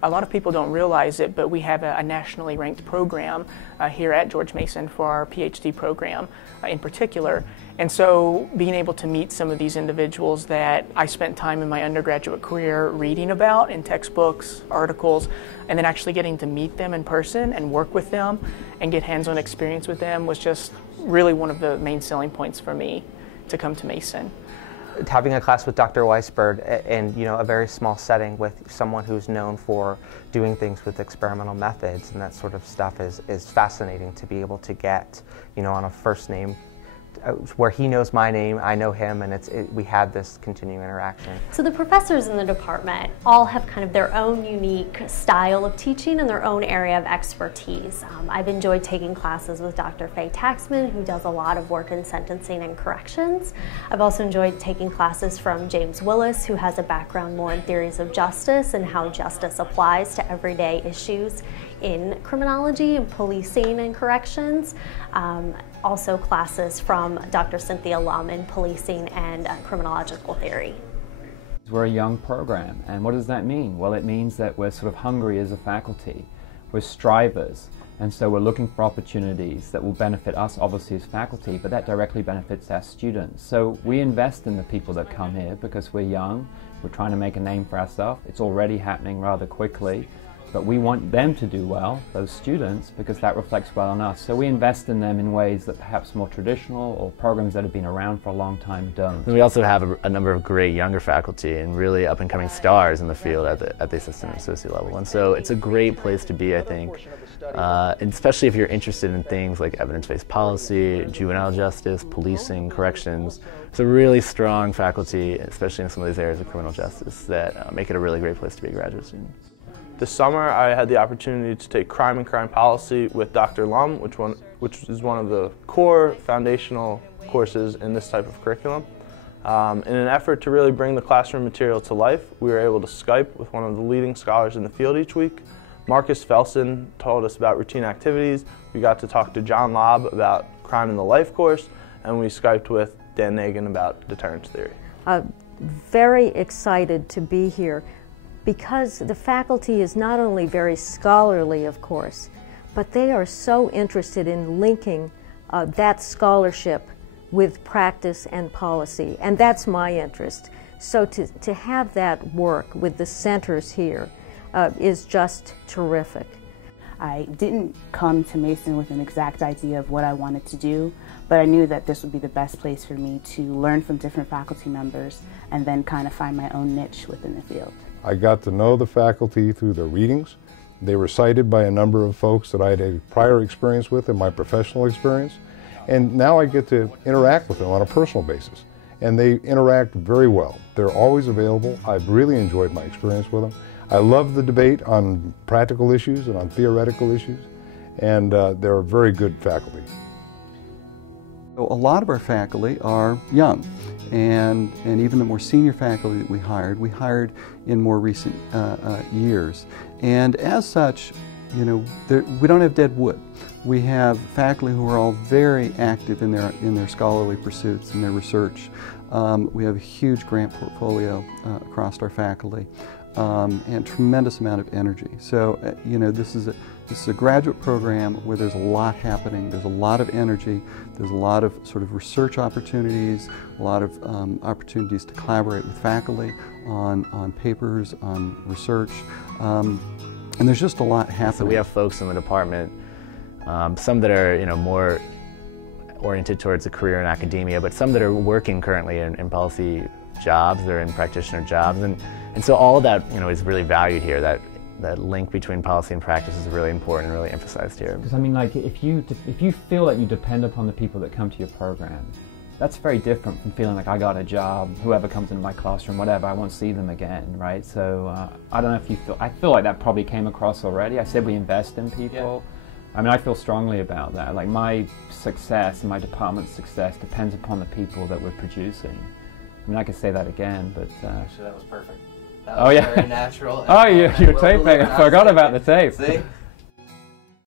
A lot of people don't realize it, but we have a nationally ranked program here at George Mason for our PhD program in particular. And so being able to meet some of these individuals that I spent time in my undergraduate career reading about in textbooks, articles, and then actually getting to meet them in person and work with them and get hands-on experience with them was just really one of the main selling points for me to come to Mason. Having a class with Dr. Weisberg in a very small setting with someone who's known for doing things with experimental methods and that sort of stuff is fascinating to be able to get on a first name where he knows my name, I know him, and we had this continuing interaction. So the professors in the department all have kind of their own unique style of teaching and their own area of expertise. I've enjoyed taking classes with Dr. Faye Taxman, who does a lot of work in sentencing and corrections. I've also enjoyed taking classes from James Willis, who has a background more in theories of justice and how justice applies to everyday issues in criminology and policing and corrections. Also classes from Dr. Cynthia Lum in policing and criminological theory. We're a young program, and what does that mean? Well, it means that we're sort of hungry as a faculty. We're strivers, and so we're looking for opportunities that will benefit us, obviously, as faculty, but that directly benefits our students. So we invest in the people that come here because we're young, we're trying to make a name for ourselves. It's already happening rather quickly. But we want them to do well, those students, because that reflects well on us. So we invest in them in ways that perhaps more traditional or programs that have been around for a long time don't. And we also have a number of great younger faculty and really up-and-coming stars in the field at the assistant and associate level. And so it's a great place to be, I think, and especially if you're interested in things like evidence-based policy, juvenile justice, policing, corrections. It's a really strong faculty, especially in some of these areas of criminal justice, that make it a really great place to be a graduate student. This summer I had the opportunity to take crime and crime policy with Dr. Lum, which is one of the core foundational courses in this type of curriculum. In an effort to really bring the classroom material to life, we were able to Skype with one of the leading scholars in the field each week. Marcus Felsen told us about routine activities. We got to talk to John Lobb about crime in the life course, and we Skyped with Dan Nagin about deterrence theory. Very excited to be here, because the faculty is not only very scholarly, of course, but they are so interested in linking that scholarship with practice and policy, and that's my interest. So to have that work with the centers here is just terrific. I didn't come to Mason with an exact idea of what I wanted to do, but I knew that this would be the best place for me to learn from different faculty members and then kind of find my own niche within the field. I got to know the faculty through their readings. They were cited by a number of folks that I had a prior experience with in my professional experience, and now I get to interact with them on a personal basis. And they interact very well. They're always available. I've really enjoyed my experience with them. I love the debate on practical issues and on theoretical issues, and they're a very good faculty. A lot of our faculty are young, and even the more senior faculty that we hired in more recent years. And as such, we don't have dead wood. We have faculty who are all very active in their scholarly pursuits and their research. We have a huge grant portfolio across our faculty, and tremendous amount of energy. So, this is a graduate program where there's a lot happening. There's a lot of energy. There's a lot of sort of research opportunities, a lot of opportunities to collaborate with faculty on papers, on research, and there's just a lot happening. So we have folks in the department, some that are more oriented towards a career in academia, but some that are working currently in policy jobs or in practitioner jobs, and so all of that is really valued here. That link between policy and practice is really important and really emphasized here. Because I mean, like, if you feel that you depend upon the people that come to your program, that's very different from feeling like I got a job, whoever comes into my classroom, whatever, I won't see them again, right? So I don't know if you feel, I feel like that probably came across already. I said we invest in people. Yeah. I mean, I feel strongly about that. Like, my success and my department's success depends upon the people that we're producing. I mean, I could say that again, but... Actually, that was perfect. That was very natural. Oh, you're taping. I forgot about the tape. See?